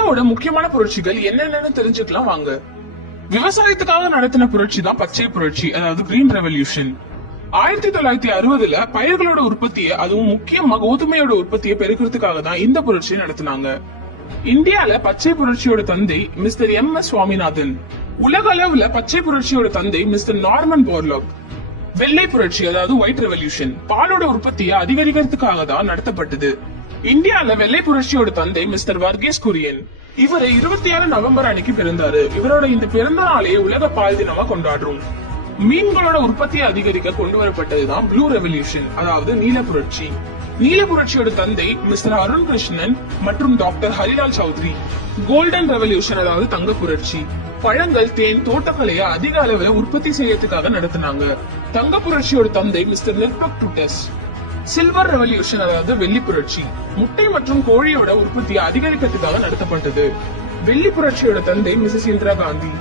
இந்தியாவோட முக்கியமான புரட்சிகள் என்னென்னு தெரிஞ்சுக்கலாம் வாங்க. விவசாயத்துக்காக நடத்தின புரட்சி தான் பச்சை புரட்சி, அதாவது கிரீன் ரெவல்யூஷன். 1960 பயிர்களோட உற்பத்தியை, அதுவும் முக்கியமா கோதுமையோட உற்பத்தியை பெருக்கிறதுக்காக தான் இந்த புரட்சியை நடத்தினாங்க. இந்தியால பச்சை புரட்சியோட தந்தை மிஸ்டர் எம்.எஸ். சுவாமிநாதன். உலக அளவுல பச்சை புரட்சியோட தந்தை மிஸ்டர் நார்மன் போர்லாக். வெள்ளை புரட்சி, அதாவது ஒயிட் ரெவல்யூஷன், பாலோட உற்பத்தியை அதிகரிக்கிறதுக்காக தான் நடத்தப்பட்டது. இந்தியால வெள்ளை புரட்சியோட தந்தை மிஸ்டர் வர்கீஸ் குரியன். இவரு 26 நவம்பர் அன்னைக்கு பிறந்தாரு. இவரோட இந்த பிறந்த நாளையே உலக பால் தினமா கொண்டாடுறோம். மீன்களோட உற்பத்தியை அதிகரிக்க கொண்டு வரப்பட்டதுதான் ப்ளூ ரெவல்யூஷன், அதாவது நீல புரட்சி. நீல புரட்சியோட தந்தை மிஸ்டர் அருண் கிருஷ்ணன் மற்றும் doctor Harilal Chaudhary. Golden revolution, அதாவது தங்க புரட்சி. பழங்கள், தேன், தோட்டக்கலையை அதிக அளவுல உற்பத்தி செய்யறதுக்காக நடத்தினாங்க. தங்க புரட்சியோட தந்தை மிஸ்டர் நெட்வொர்க் டுட்டஸ். சில்வர் ரெவல்யூஷன், அதாவது வெள்ளி புரட்சி. முட்டை மற்றும் கோழியோட உற்பத்தியை அதிகரிக்கிறதுக்காக நடத்தப்பட்டது. வெள்ளி புரட்சியோட தந்தை மிசஸ் இந்திரா காந்தி.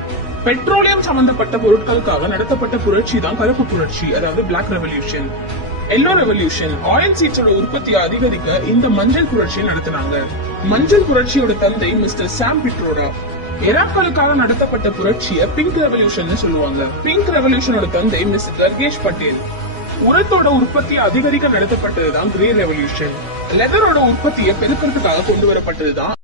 பெட்ரோலியம் சம்பந்தப்பட்ட பொருட்களுக்காக நடத்தப்பட்ட புரட்சி தான் கருப்பு புரட்சி, அதாவது black revolution. Yellow revolution, oil சீட்ஸோட உற்பத்தியை அதிகரிக்க இந்த மஞ்சள் புரட்சியை நடத்தினாங்க. மஞ்சள் புரட்சியோட தந்தை மிஸ்டர் சாம் பிட்ரோடா. எராக்களுக்காக நடத்தப்பட்ட புரட்சியை பிங்க் ரெவல்யூஷன் சொல்லுவாங்க. பிங்க் ரெவல்யூஷனோட தந்தை மிஸ்டர் கர்கேஷ் பட்டேல். உரத்தோட உற்பத்தியை அதிகரிக்க நடத்தப்பட்டதுதான் கிரே ரெவல்யூஷன். லெதரோட உற்பத்தியை பெருக்கிறதுக்காக கொண்டு வரப்பட்டதுதான்